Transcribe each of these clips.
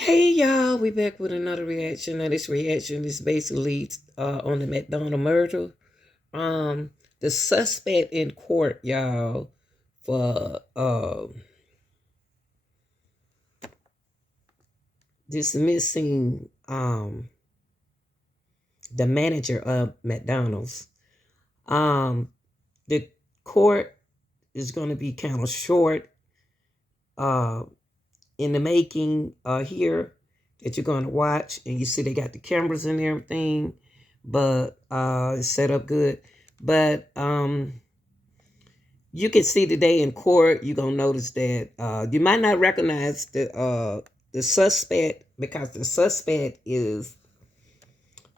Hey y'all, we back with another reaction. Now this reaction is basically on the McDonald murder. The suspect in court, y'all, for dismissing the manager of McDonald's. Um, the court is going to be kind of short uh in the making here that you're going to watch, and you see they got the cameras and everything, but it's set up good. But you can see today in court, you're gonna notice that you might not recognize the suspect, because the suspect is,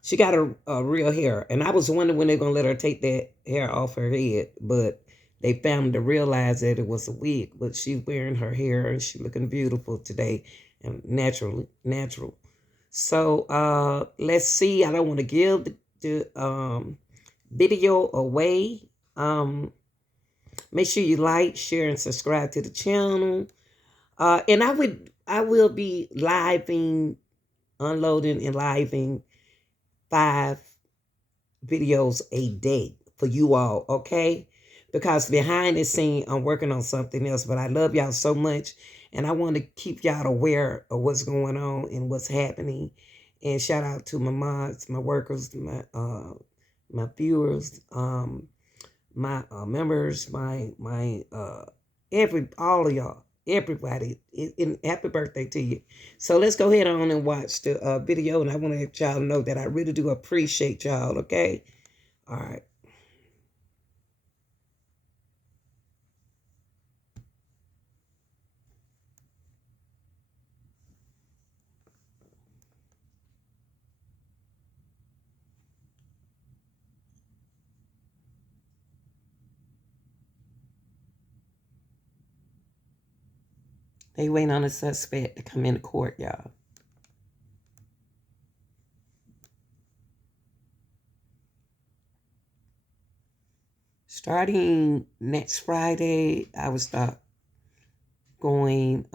she got a real hair, and I was wondering when they're gonna let her take that hair off her head, but they found to realize that it was a wig. But she's wearing her hair and she's looking beautiful today, and natural. So let's see. I don't want to give the video away. Make sure you like, share, and subscribe to the channel. And I will be living, unloading, and living 5 videos a day for you all, okay? Because behind the scene, I'm working on something else, but I love y'all so much, and I want to keep y'all aware of what's going on and what's happening. And shout out to my mods, my workers, my viewers, my members, my all of y'all, everybody, and happy birthday to you. So let's go ahead on and watch the video, and I want to let y'all know that I really do appreciate y'all, okay? All right. They waiting on a suspect to come into court, y'all. Starting next Friday, I will start going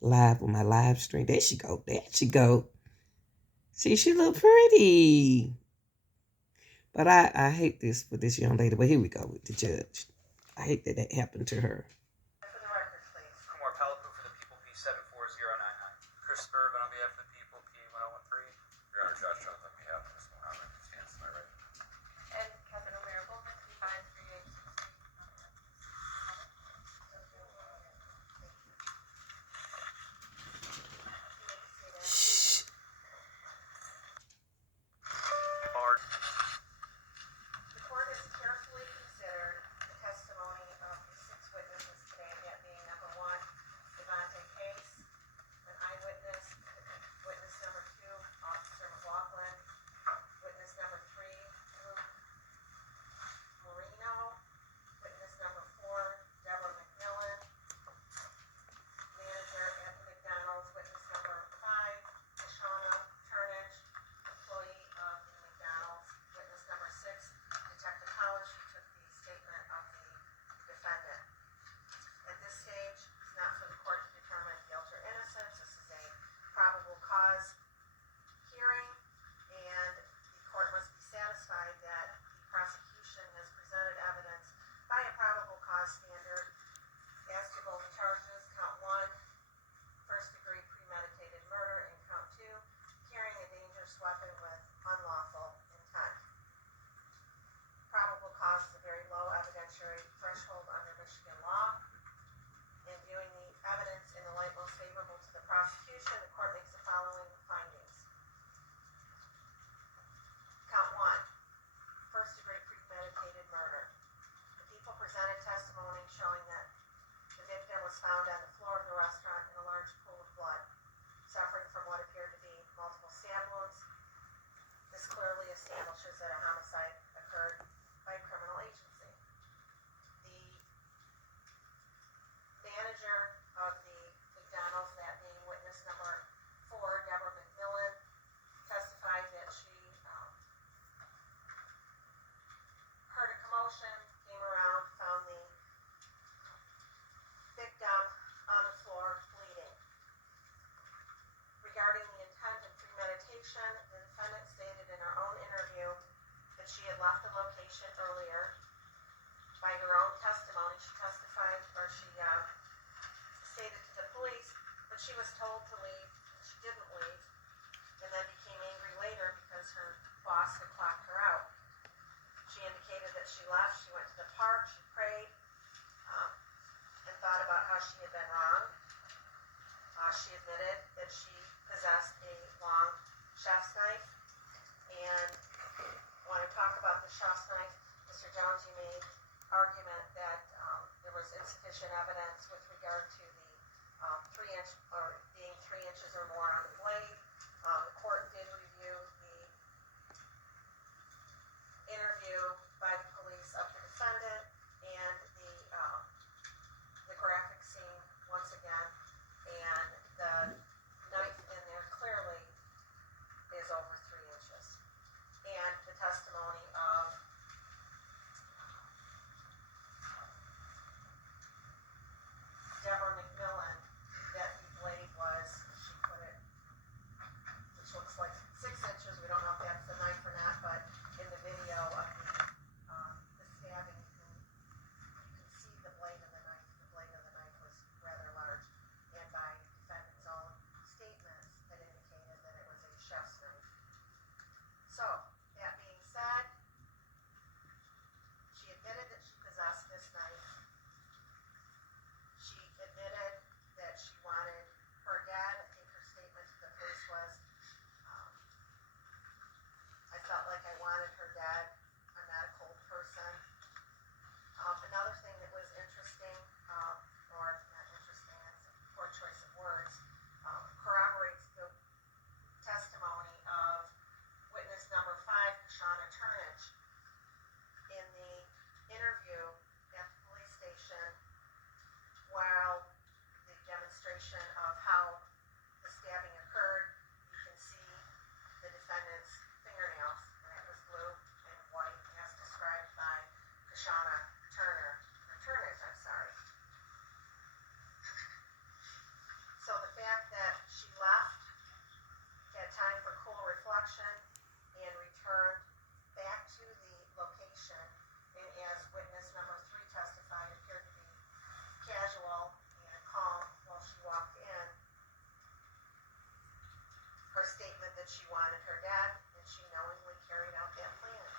live on my live stream. There she go. There she go. See, she look pretty. But I hate this for this young lady. But here we go with the judge. I hate that that happened to her. For the record, please. Kumar Palapu for the People, P74099. Chris Spurban on behalf of the People, P1013. Your Honor, Josh Jones on behalf of Ms. Mohammed. Stands to my right. And Captain O'Meara Goldman, P5386. Shh. The court has carefully considered the testimony of the 6 witnesses today, that being number 1, Devontae Case, an eyewitness, witness number 2, Officer McLaughlin, witness number 3, Luke Marino, witness number 4, Deborah McMillan, manager at the McDonald's, witness number 5, Tashana Turnage, employee of the McDonald's, witness number 6, Detective Hollis. She took the statement of the defendant. At this stage, it's not for the court to determine guilt or innocence. This is a probable cause hearing, and the court must be satisfied that the prosecution has presented evidence by a probable cause standard as to both charges, count 1, first-degree premeditated murder, and count 2, carrying a dangerous weapon with unlawful intent. Probable cause is a very low evidentiary threshold under Michigan law. In viewing the evidence in the light most favorable to the prosecution, the court makes the following findings. Count 1, first-degree premeditated murder. The people presented testimony showing that the victim was found on the floor of the restaurant in a large pool of blood, suffering from what appeared to be multiple stab wounds. This clearly establishes that a homicide occurred by a criminal agency. The manager of the McDonald's, that being witness number 4, Deborah McMillan, testified that she heard a commotion, came around, found the victim on the floor bleeding. left the location earlier. By her own testimony, she testified, or she stated to the police that she was told to leave, and she didn't leave, and then became angry later because her boss had clocked her out. She indicated that she left, she went to the park, she prayed, and thought about how she had been wrong. She admitted that she possessed a long chef's knife, and when I talk about the chef's knife, Mr. Jones, you made argument that there was insufficient evidence with regard to the 3-inch, or being 3 inches or more on the blade. The court did review the interview by the police of the defendant and the graphic scene once again, and the knife in there clearly is over 3 inches. And the testimony of Deborah McMillan that the blade was, she put it, which looks like 6 inches. We don't know if that's the knife or not, but in the video of the stabbing, you can see the blade of the knife. The blade of the knife was rather large, and by defendant's own statements, it indicated that it was a chef's knife. So, that being said, she admitted that she possessed this knife. She admitted that she wanted her dad. I think her statement to the police was, I felt like I wanted her dad. I'm not a cold person. Another thing that was interesting, or not interesting, it's a poor choice of words, corroborates the testimony of witness number 5, Shauna Turnage. In the interview at the police station, while the demonstration of how the stabbing occurred, you can see the defendant's fingernails, and it was blue and white as described by Shauna Turnage, I'm sorry. So the fact that she left, had time for cool reflection, and returned back to the location, and as witness number 3 testified, appeared to be casual and calm while she walked in. Her statement that she wanted her dad, and she knowingly carried out that plan,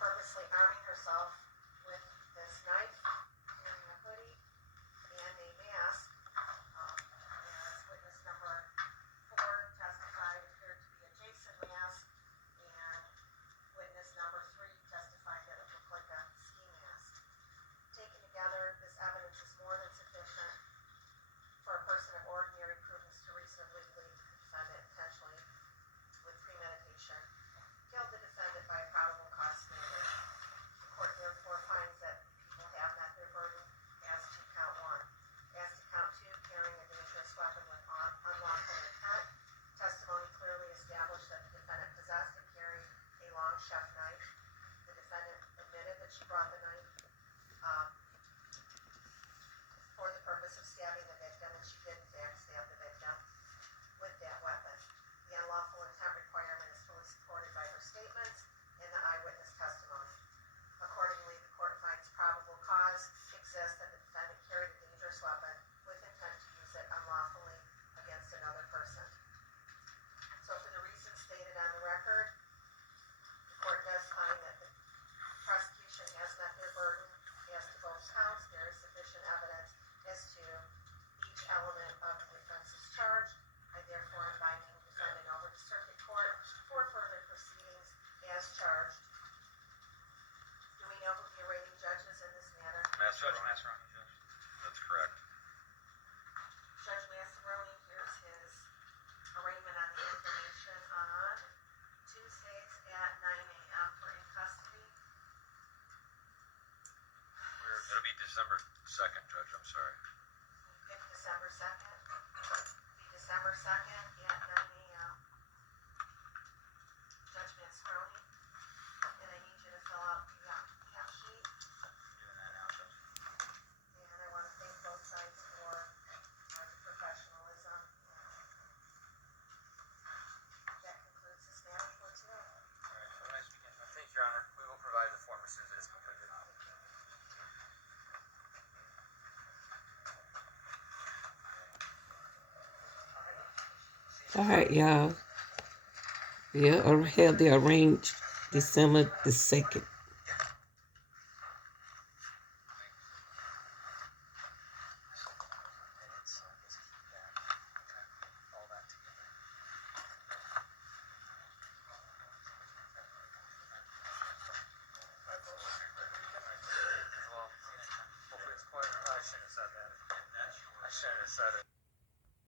purposely arming herself with this knife, wearing a hoodie and a mask, as witness number 4 testified, appeared to be a Jason mask, and witness number 3 testified that it looked like a ski mask. Taken together, this evidence is more than sufficient for a person of ordinary prudence to reasonably believe the defendant intentionally, with premeditation, killed the defendant by a probable cause standard. The court therefore finds that people have met their burden as to count 1. As to count 2, carrying a dangerous weapon with unlawful intent, testimony clearly established that the defendant possessed and carried a long chef knife. The defendant admitted that she brought the knife for the purpose of stabbing the victim, and she did in fact stab the victim with that weapon. The unlawful intent requirement is fully supported by her statements and the eyewitness testimony. Accordingly, the court finds probable cause exists that the defendant carried a dangerous weapon with intent to use it unlawfully against another person. So for the reasons stated on the record, the court does find that the prosecution has met their burden as to both counts. There is sufficient evidence as to each element of the offenses charged. I therefore am binding the defendant over to circuit court for further proceedings as charged. Do we know who the arraigning judge is in this matter? Judge Massaroni, Judge. That's correct. Judge Massaroni, here's his arraignment on the information on Tuesdays at 9 a.m. for in custody. It'll be December 2nd, Judge, I'm sorry. Pick December 2nd. Be December 2nd at 9 a.m. Judge Massaroni, and I need you to fill out the cap sheet. Doing that now, Judge. And I want to thank both sides for the professionalism. That concludes this matter for today. All right, have a nice weekend, Judge. Thank you, Your Honor. All right, y'all. Yeah, or have the arranged December the 2nd.